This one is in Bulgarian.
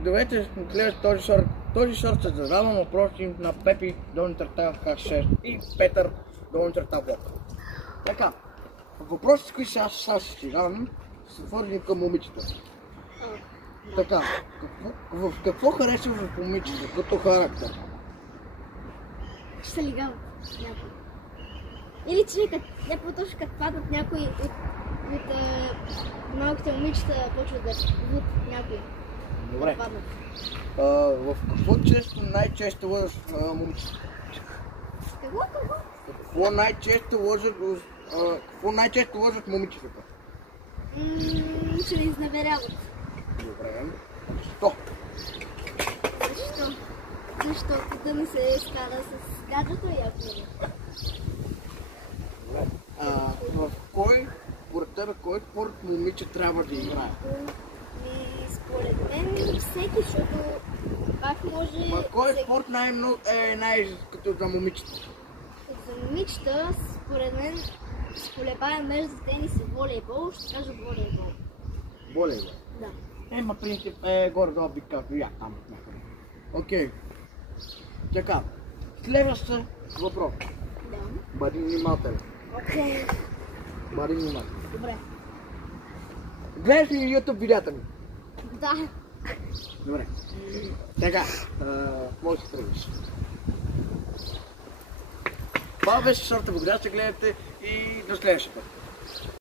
Здравейте, гледате този шорт, се задавам въпроси на Пепи, долни черта Х6 и Петър, долни черта Бог. Така, въпросите, които аз си задавам, са свързани към момичета. Така, какво харесва в момичета като характер? Ще се лигават някой. Или че не по-точно като падат някои от малките момичета почват да бут някой. Добре. В какво най-често лъжат момичета? Какво най-често лъжат момичетата? Че не изневеряват. Добре. Защо? Защото да не се скара с гаджето и ако Според тебе, кой спорт момиче трябва да играе? Според мен всеки, защото пак може... Кой спорт най-като за момичета? За момичета, според мен, сколебая между тенис и волейбол, ще кажа волейбол. Волейбол? Да. Принцип горе-долу би както я там някъде. Окей. Така, следващия въпрос. Да. Бъди внимателен. Окей. Бъди внимателен. Добре. Гледаш ли YouTube видеята ми? Да. Добре. Така, може да се тръгнеш. Това беше шорта, благодаря, че гледате и до следващия път.